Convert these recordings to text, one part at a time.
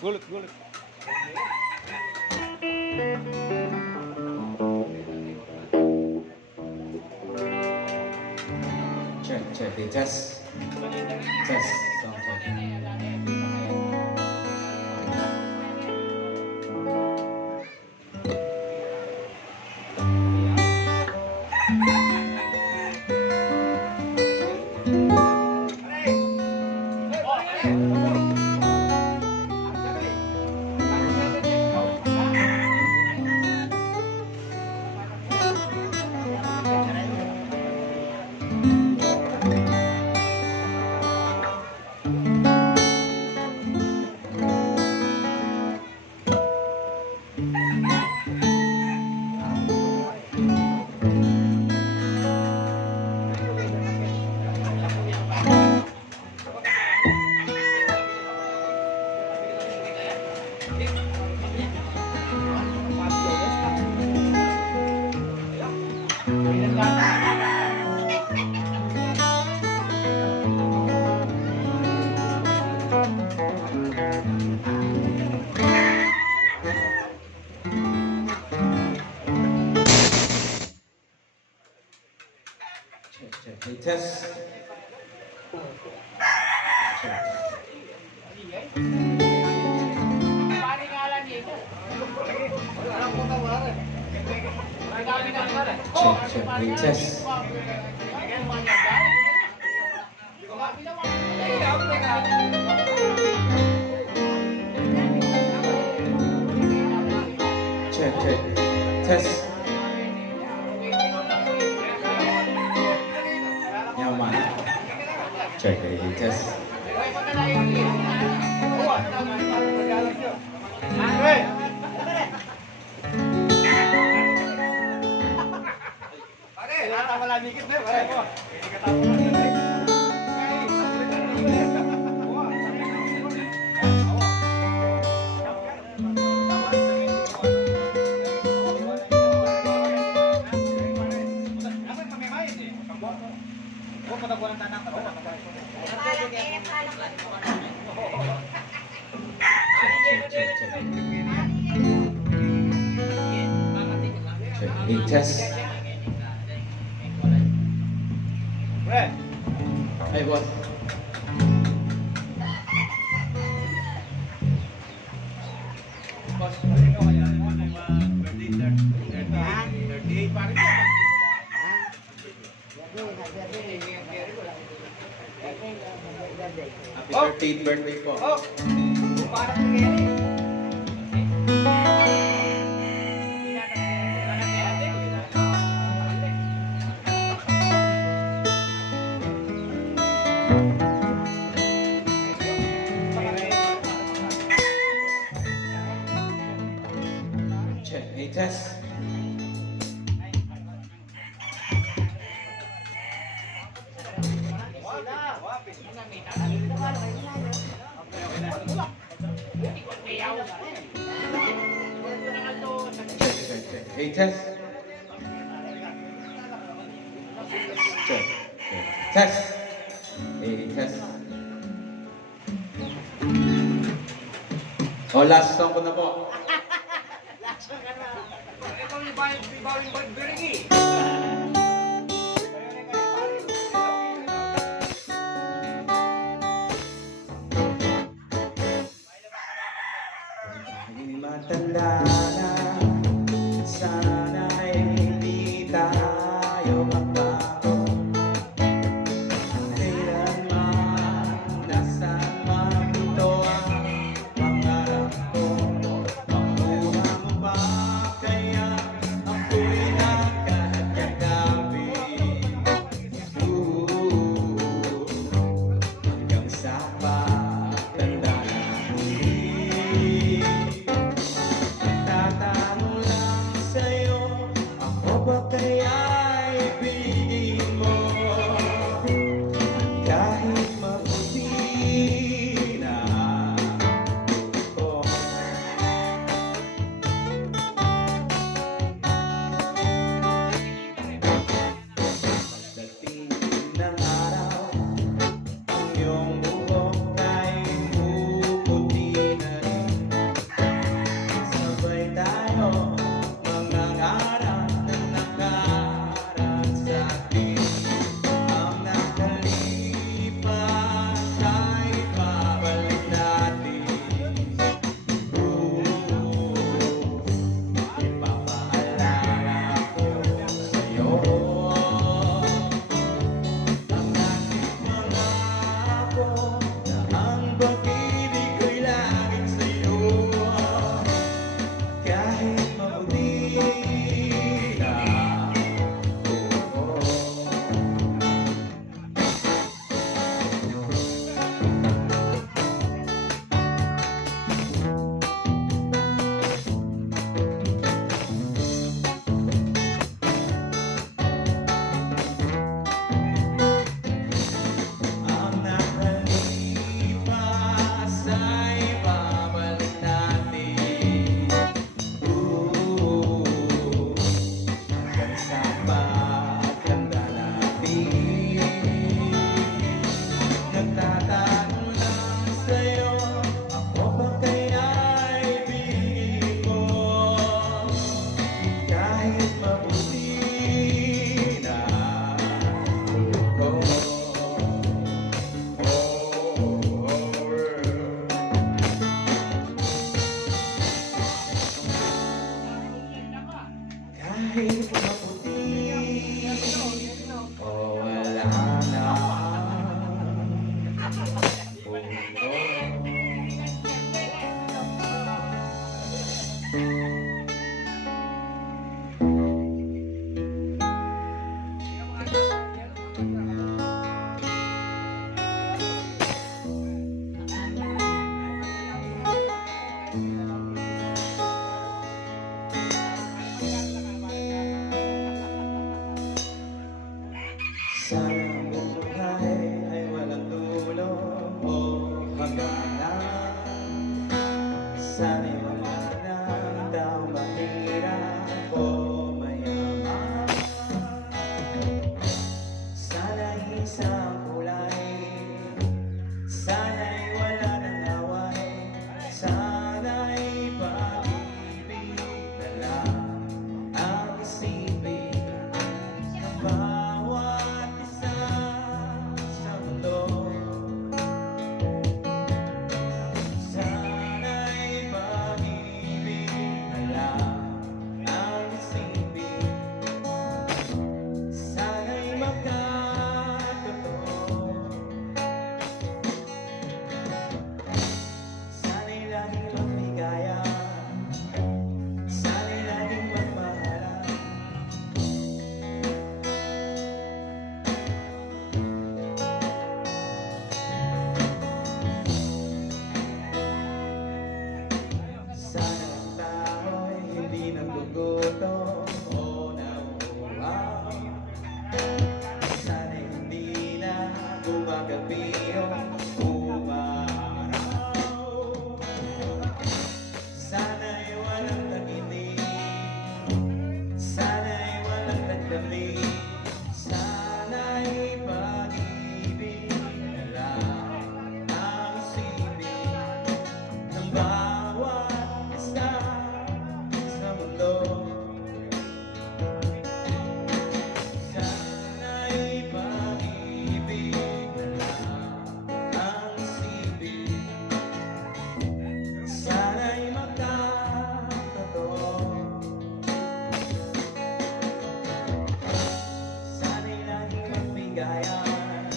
Gulot, gulot. Check, test. Test, sound check. Check, test. Check, test. Check, test. Nyaman. Check, test. Check, test. Hey, boss. Happy 13th birthday po. Check, test. Check, test. Check, test. Test. Oh, last song ko na po. Matanda na, sana ay hindi tayo magbago. Kailanman, nasaan man ito ang pangarap ko. Makuha mo ba kaya ako'y nakakagabi? Hanggang sa pagtanda na huli. Tatanong lang sa'yo, ako ba kaya'y piliin mo? Kahit mabuti na ako. Pagdating ng araw, ang iyong buhok ay puputi na rin. wala na puno. Sana ang buhay ay walang dulo o hangganan. Sana'y wala nang daw mahirap o mayaman. Sana'y isang kulay, sana'y wala nang away, sana'y pag-ibig na lang ang isipin ng bawat isa sa mundo. Sana'y pag-ibig na lang ang isipin. Sana'y magkatotoo. Sana'y laging magligaya. Sana'y laging magmahalan. Sana ang tao'y hindi nagugutom o nauuhaw. Sana'y hindi na gumagabi o umaraw. Sana'y walang naginig, sana'y walang nagdamig, sana'y pag-ibig na lang ang isipin ng bawat isa sa mundo. Sana'y pag-ibig na lang ang isipin. Sana'y magkatotoo. Sana'y laging magbigayan.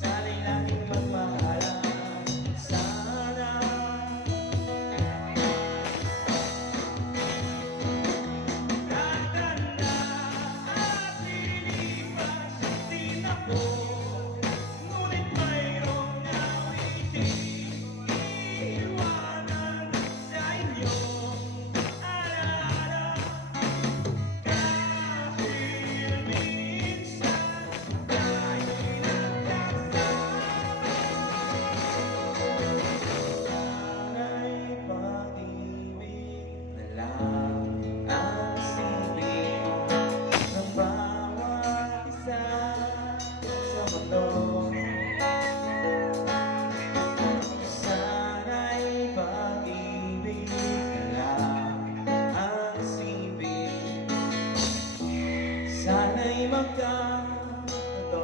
Sana'y laging magmahalan. Sana tatanda at lilipas din ako, ngunit mayroong nawiting iiwanan sa inyong alaala. Dahil minsan tayo'y nagkasama. Sana'y pag-ibig na lang ang silid ng bawat isa sa mundo. Sana'y pag-ibig na lang ang silid. Sana'y magkatotoo.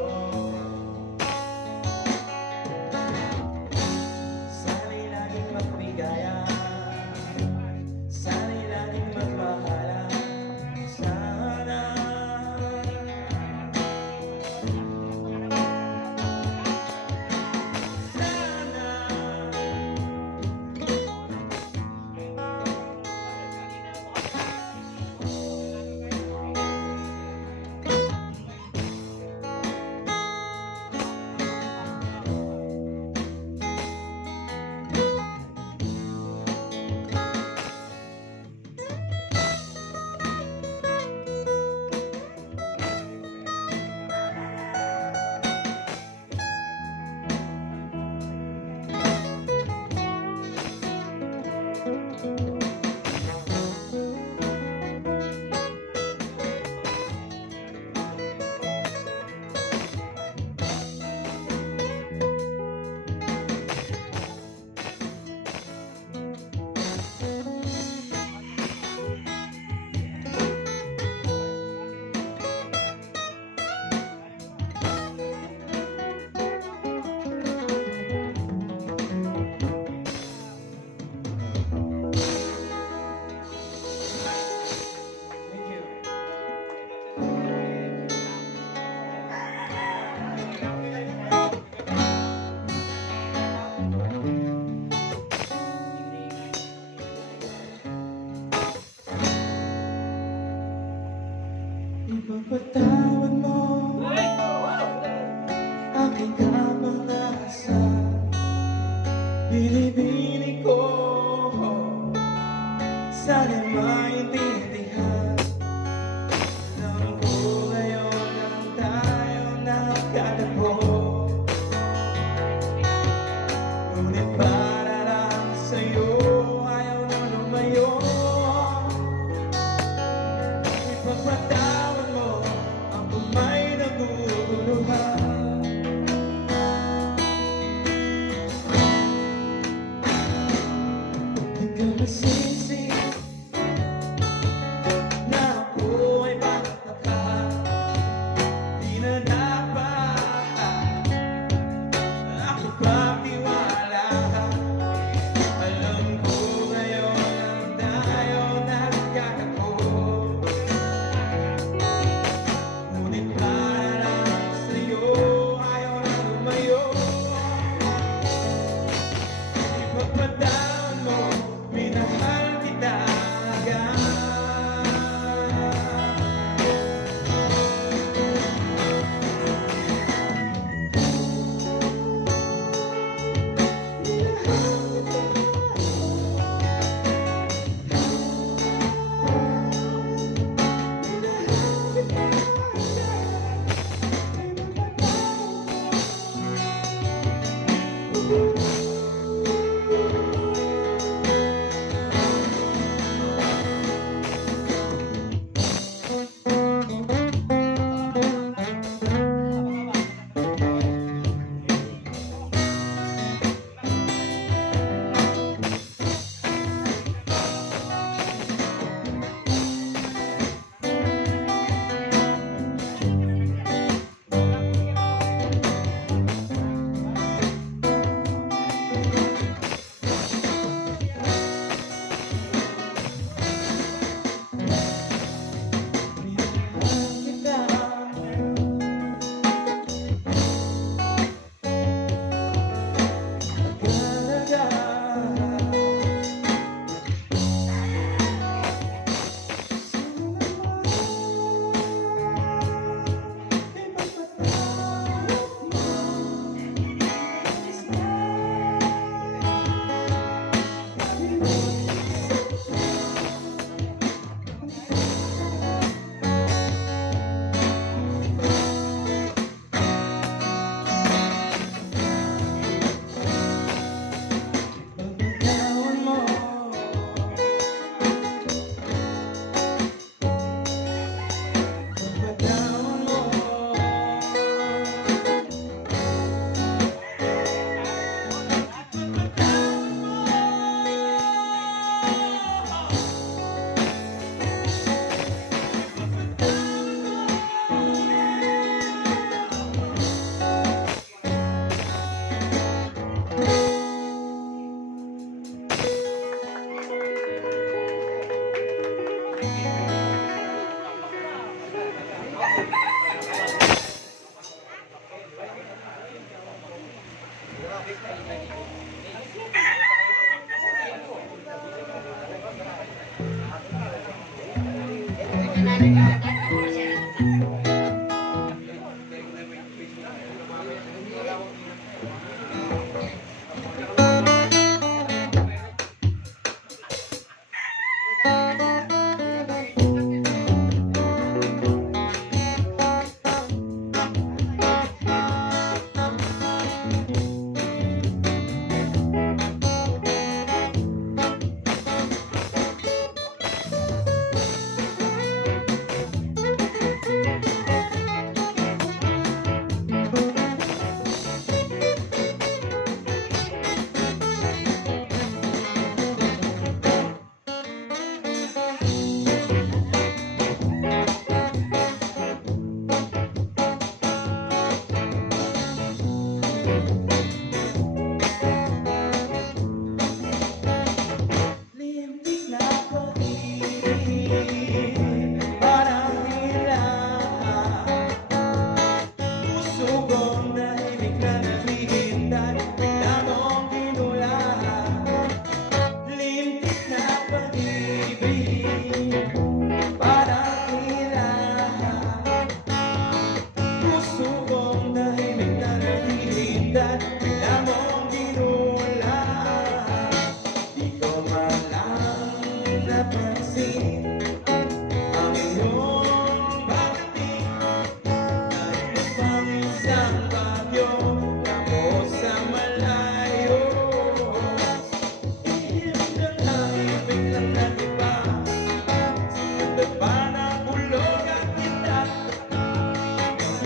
Sana'y laging magbigayan. Sana'y laging magmahalan. Sana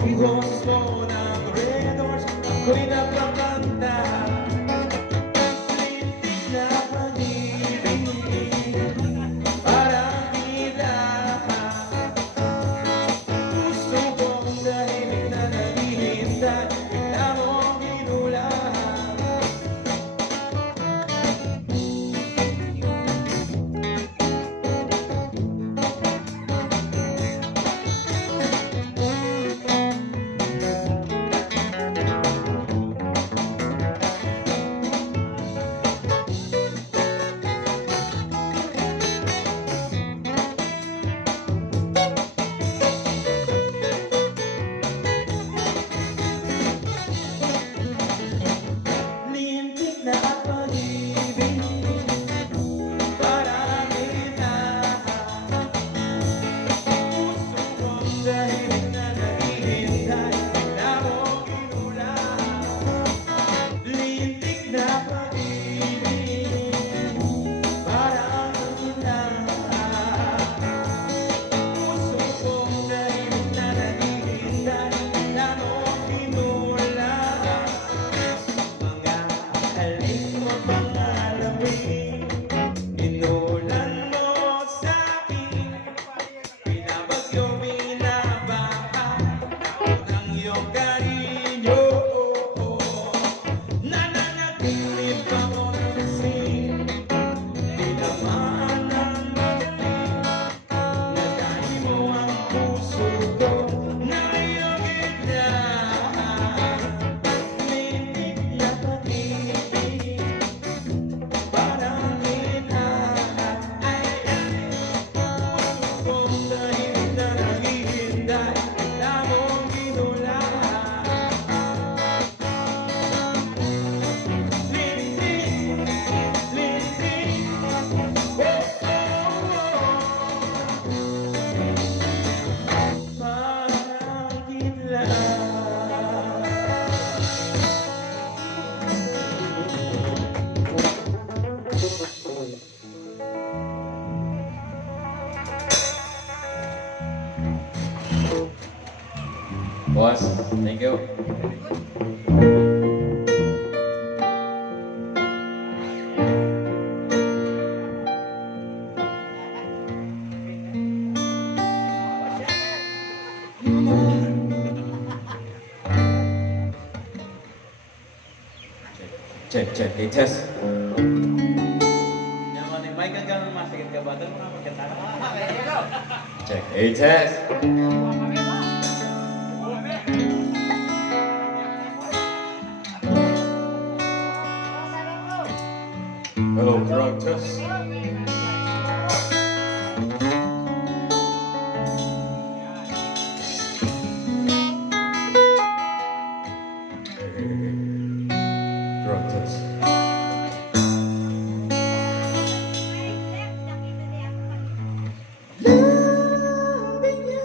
Yung boses mo ng Red Doors, ako'y napakanta. Lintik na pag-ibig, parang ilaha. Puso kong tahimik na naghihintay, bigla mong ginulaan. Lintik na pag-ibig, parang ilaha. Puso kong tahimik na naghihintay, bigla mong ginulaan. Lintik na pag-ibig, parang ilaha. Puso kong tahimik na naghihintay, bigla mong ginulaan. Mga halik mo pang alamin, inulan mo sa'kin. Binabagyo, binabaha ng iyong karinyo. Nananatilit ako ng lasing, tinamaan ng magaling. Nadali mo ang puso ko na iyong gitna. Lintik na pag-ibig, parang ilaha. Puso kong tahimik na naghihintay, bigla mong ginulaan. Lintik, lintik, oh, parang ilaha. Boss, thank you. Check, test. Nyaman ni Mike, hanggang masakit ka ba? Doon mga magkanta. Check, test. Hello, drug test. Drug test. Loving you,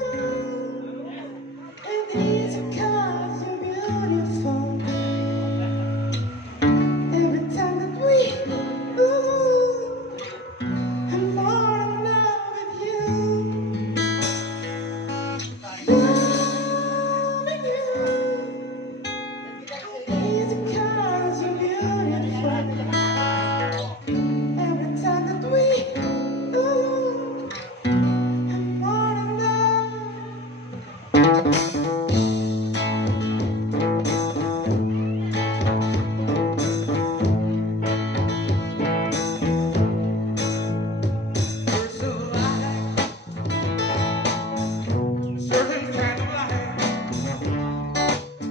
and these are colors are beautiful. Every time that we, I'm more in love with you. Loving you, these are colors are beautiful. Every time that we, I'm more in love. There's a light, certain kind of light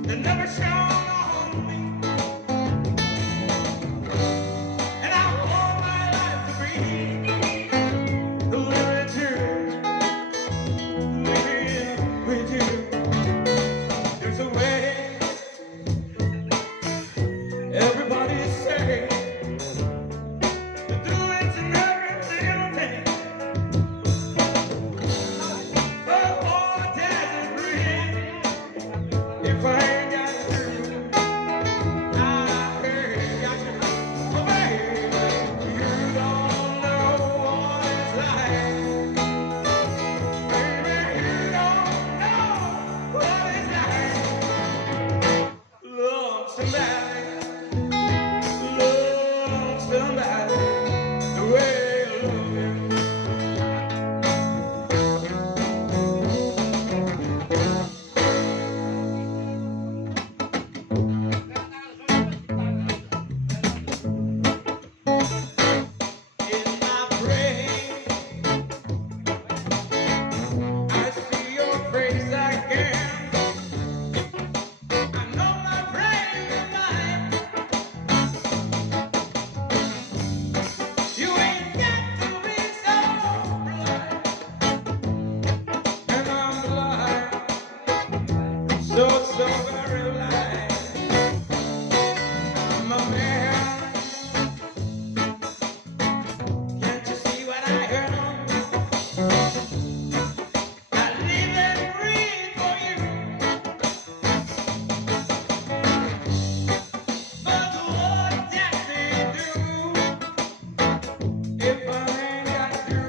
that never shone on me, and I want my life to be the literature with you. There's a way everybody say to do it and every single thing. But what does it bring if I ain't got you? I ain't got you. Oh, baby, you don't know what it's like. Baby, you don't know what it's like. somebody the way I love you. In my brain, I see your face again. I know my brain is mine. You ain't got to be so blind, and I'm blind, so very blind. I'm a man. Can't you see what I heard? I live and breathe for you. But what does it do if I ain't got you?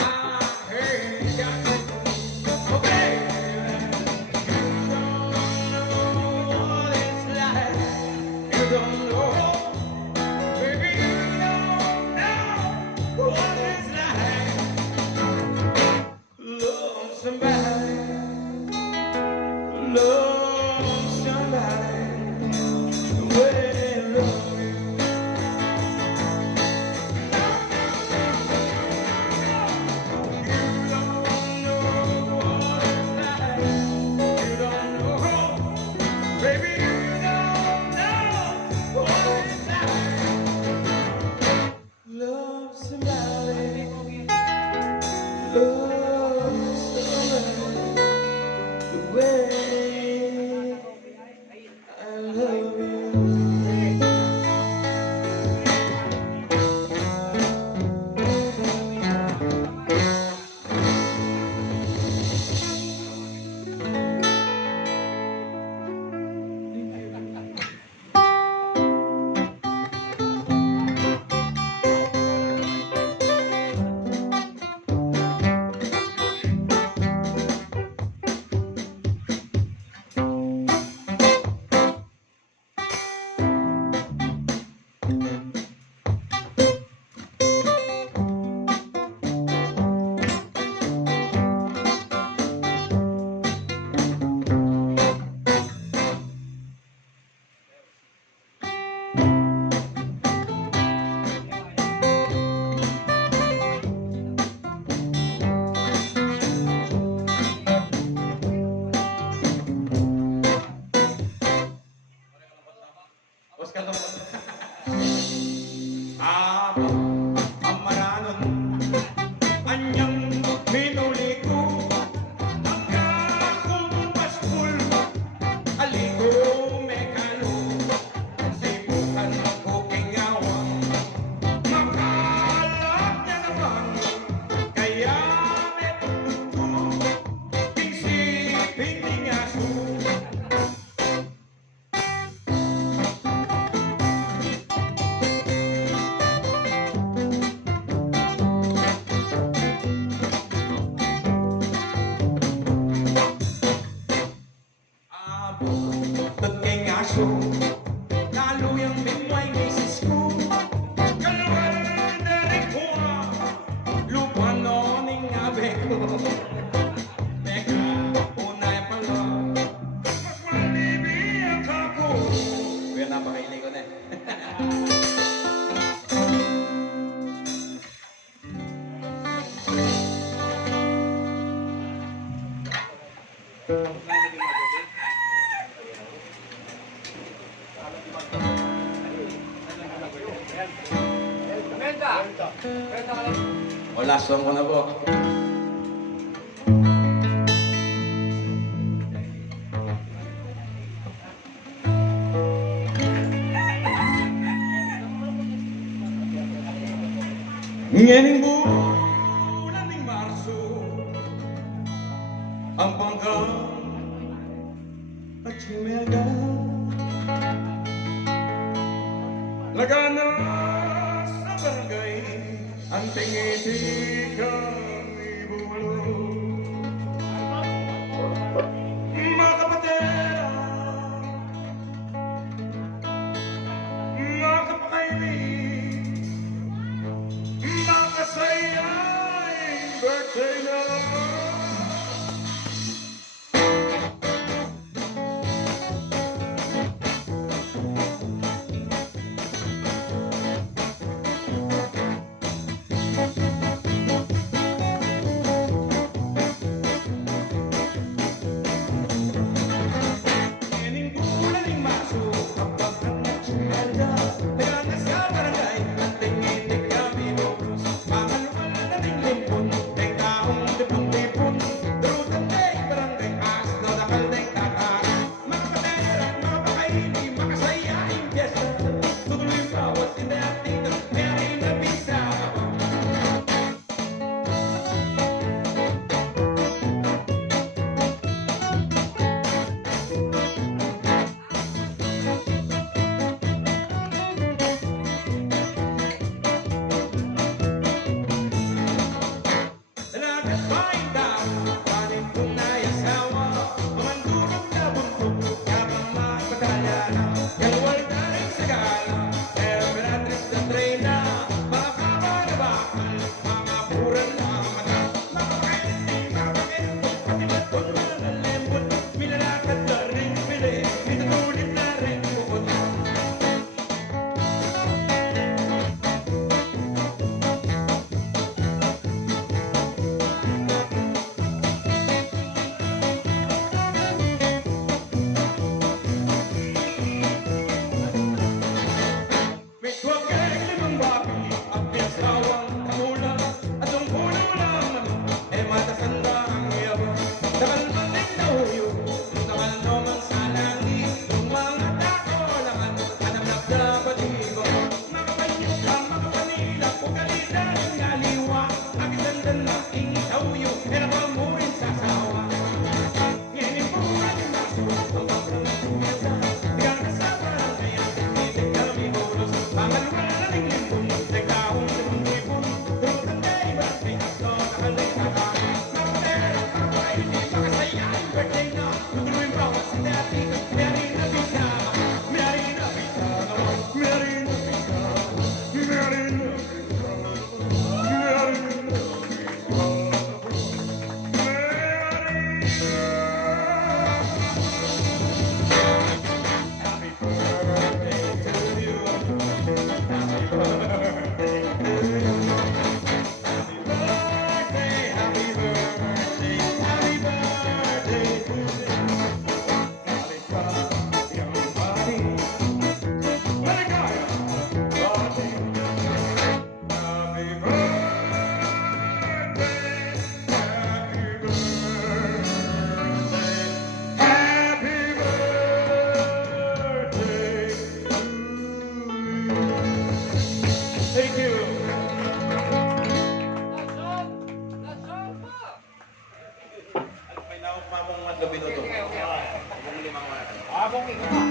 I ain't got you. Oh, baby, you don't know what it's like. You don't know. Baby, you don't know what it's like. Love somebody, the way I love you. You don't know what it's like. You don't know, baby, you don't know what it's like. Love somebody, the way I love you. Amaranon, anyang minuli ko, magkakumbaspul, aligo mekano, sibukan ako ingawang, makalap niya naman, kaya may pagtuto, pingsipin ni aso. Tagkay nga siyo, naluyang bingway misis ko. Kalwal na rin ko, lupa noning abe ko. Teka, unay pala, mas malibiyang ako. Kaya napakaili ko na eh. O, last song ko na po. Nganing bulan ng Marso, ang pangkang at sumega, lagana sa barangay, ang tingiti kang ibulo. Mga kapatid, Okay, pa.